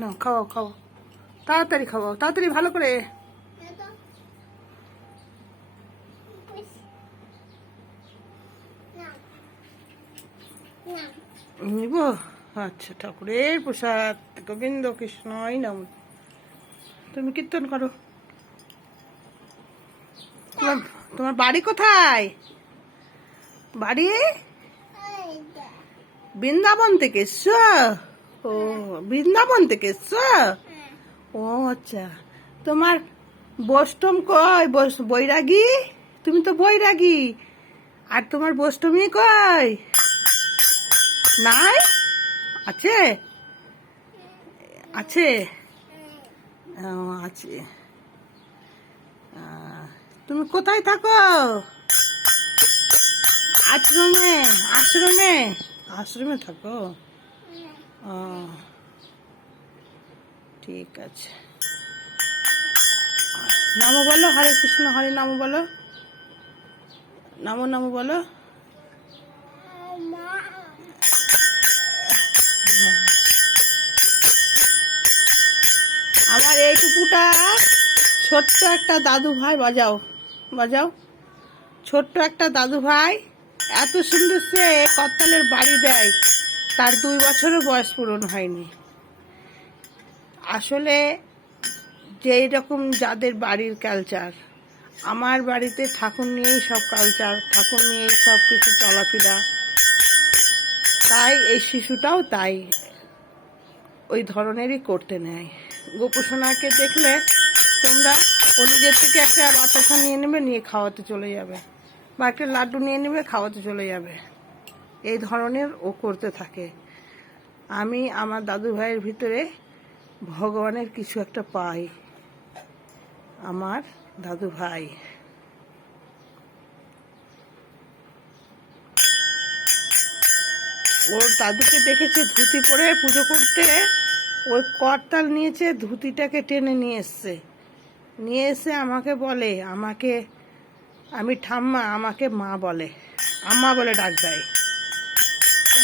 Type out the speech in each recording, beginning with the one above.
না, খাওয়াও খাওয়াও, তাড়াতাড়ি খাওয়াও, তাড়াতাড়ি ভালো করে। নিব। আচ্ছা, ঠাকুরের প্রসাদ, গোবিন্দ কৃষ্ণই নাম। তুমি কীর্তন করো। তোমার তোমার বাড়ি কোথায়? বাড়ি বৃন্দাবন থেকে এসছো? ও, বৃন্দাবন থেকে এসছো? ও আচ্ছা। তোমার বৈষ্ণব কই? বৈরাগী? তুমি তো বৈরাগী। আর তোমার বৈষ্ণবী কই? নাই? আছে? আছে? ও, আছে। তুমি কোথায় থাকো? আশ্রমে? আশ্রমে? আশ্রমে থাকো? ও, ঠিক আছে। নামো বলো, হরে কৃষ্ণ হরে নামো বলো, নামো নামো বলো। আমার এইটুকুটা ছোট্ট একটা দাদু ভাই, বাজাও বাজাও, ছোট্ট একটা দাদু ভাই এত সুন্দর সে করতালের বাড়ি দেয়, তার 2 বছরও বয়স পূরণ হয়নি। আসলে যেই রকম যাদের বাড়ির কালচার, আমার বাড়িতে ঠাকুর নিয়েই সব কালচার, ঠাকুর নিয়েই সব কিছু চলাফেরা, তাই এই শিশুটাও তাই ওই ধরনেরই করতে নেয়। গোপুসোনাকে দেখলে তোমরা ও নিজের থেকে একটা বাতাসা নিয়ে নেবে, নিয়ে খাওয়াতে চলে যাবে, বা একটা লাড্ডু নিয়ে নেবে, খাওয়াতে চলে যাবে। এই ধরনের ও করতে থাকে। আমি আমার দাদু ভাইয়ের ভিতরে ভগবানের কিছু একটা পাই। আমার দাদু ভাই ওর দাদুকে দেখেছে ধুতি পরে পুজো করতে, ওই করতাল নিয়েছে, ধুতিটাকে টেনে নিয়ে এসছে, নিয়ে এসে আমাকে বলে, আমাকে, আমি ঠাম্মা, আমাকে মা বলে, আম্মা বলে ডাক দেয়।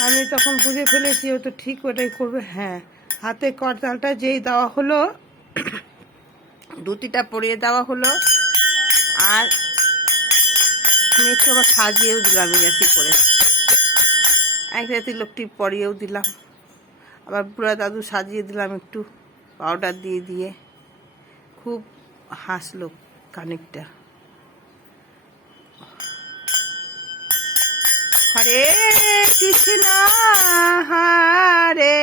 আমি তখন বুঝে ফেলেছি ও তো ঠিক ওটাই করবে। হ্যাঁ, হাতে করতালটা যেই দেওয়া হলো, ধুতিটা পরিয়ে দেওয়া হলো, আর আমি একটু আবার সাজিয়েও দিলাম ইয়ার্কি করে, এক রাতি লোকটি পরিয়েও দিলাম, আবার বুড়া দাদু সাজিয়ে দিলাম একটু পাউডার দিয়ে দিয়ে। খুব হাসলো খানিকটা। হরে কৃষ্ণ হরে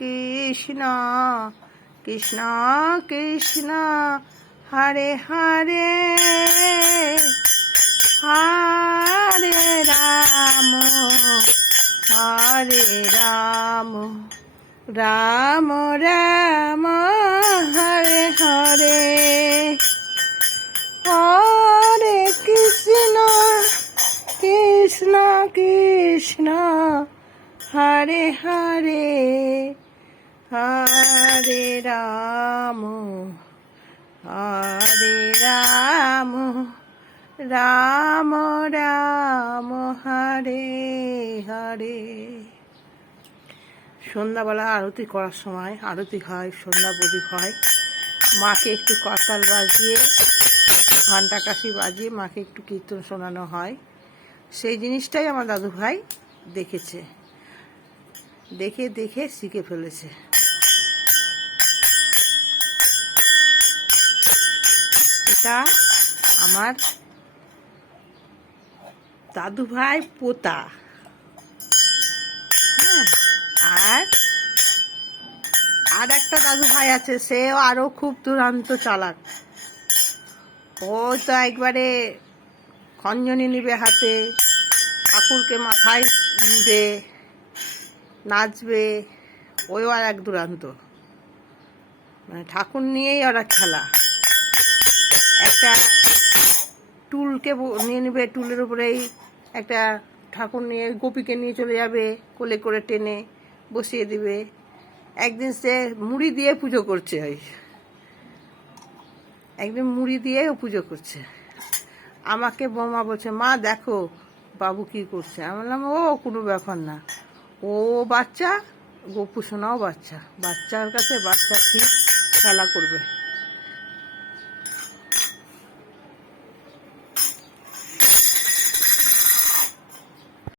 কৃষ্ণ কৃষ্ণ কৃষ্ণ হরে হরে হরে রাম হরে রাম রাম রাম হরে হরে হরে কৃষ্ণ কৃষ্ণ কৃষ্ণ হরে হরে হরে রাম হরে রাম রাম রাম হরে হরে। সন্ধ্যাবেলা আরতি করার সময় আরতি হয়, সন্ধ্যা প্রদীপ হয়, মাকে একটু করতাল বাজিয়ে, ঘণ্টা কাশি বাজিয়ে মাকে একটু কীর্তন শোনানো হয়। সেই জিনিসটাই আমার দাদু ভাই দেখেছে, দেখে দেখে শিখে ফেলেছে। এটা আমার দাদু ভাই পোতা। হ্যাঁ, আর একটা দাদু ভাই আছে, সেও আরো খুব দুরান্ত চালাক। ও তো একবারে খঞ্জনি নিবে হাতে, ঠাকুরকে মাথায় নিবে, নাচবে। ওই আর এক দুরান্ত, মানে ঠাকুর নিয়েই ওরা খেলা। একটা টুলকে নিয়ে নেবে, টুলের উপরেই একটা ঠাকুর নিয়ে, গোপীকে নিয়ে চলে যাবে, কোলে করে টেনে বসিয়ে দিবে। একদিন সে মুড়ি দিয়ে পুজো করছে, একদিন মুড়ি দিয়ে পুজো করছে। আমাকে বৌমা বলছে, মা দেখো বাবু কি করছে। আমি বললাম, ও কোনো ব্যাপার না, ও বাচ্চা, গোপু সোনাও বাচ্চার কাছে বাচ্চা ঠিক খেলা করবে।